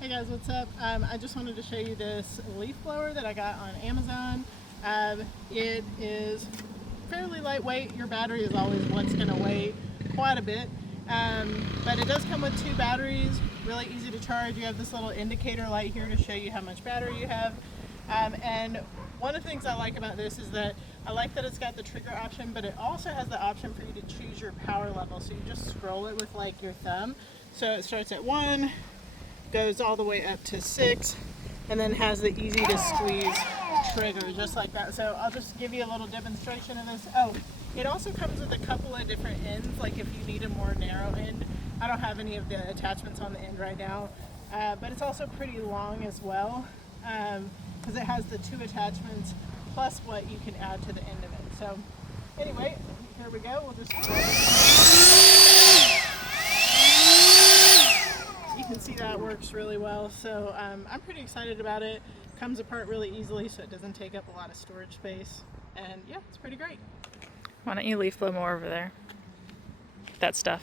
Hey guys, what's up? I just wanted to show you this leaf blower that I got on Amazon. It is fairly lightweight. Your battery is always what's going to weigh quite a bit. But it does come with 2 batteries, really easy to charge. You have this little indicator light here to show you how much battery you have. And one of the things I like about this is that I like that it's got the trigger option, but it also has the option for you to choose your power level. So you just scroll it with like your thumb. So it starts at 1, goes all the way up to 6, and then has the easy to squeeze trigger just like that. So I'll just give you a little demonstration of this. Oh, it also comes with a couple of different ends, like if you need a more narrow end. I don't have any of the attachments on the end right now, but it's also pretty long as well, because it has the 2 attachments plus what you can add to the end of it. So anyway, here we go. We'll just you can see that works really well. So I'm pretty excited about it. Comes apart really easily, so it doesn't take up a lot of storage space. And yeah, it's pretty great. Why don't you leaf blow more over there? That stuff.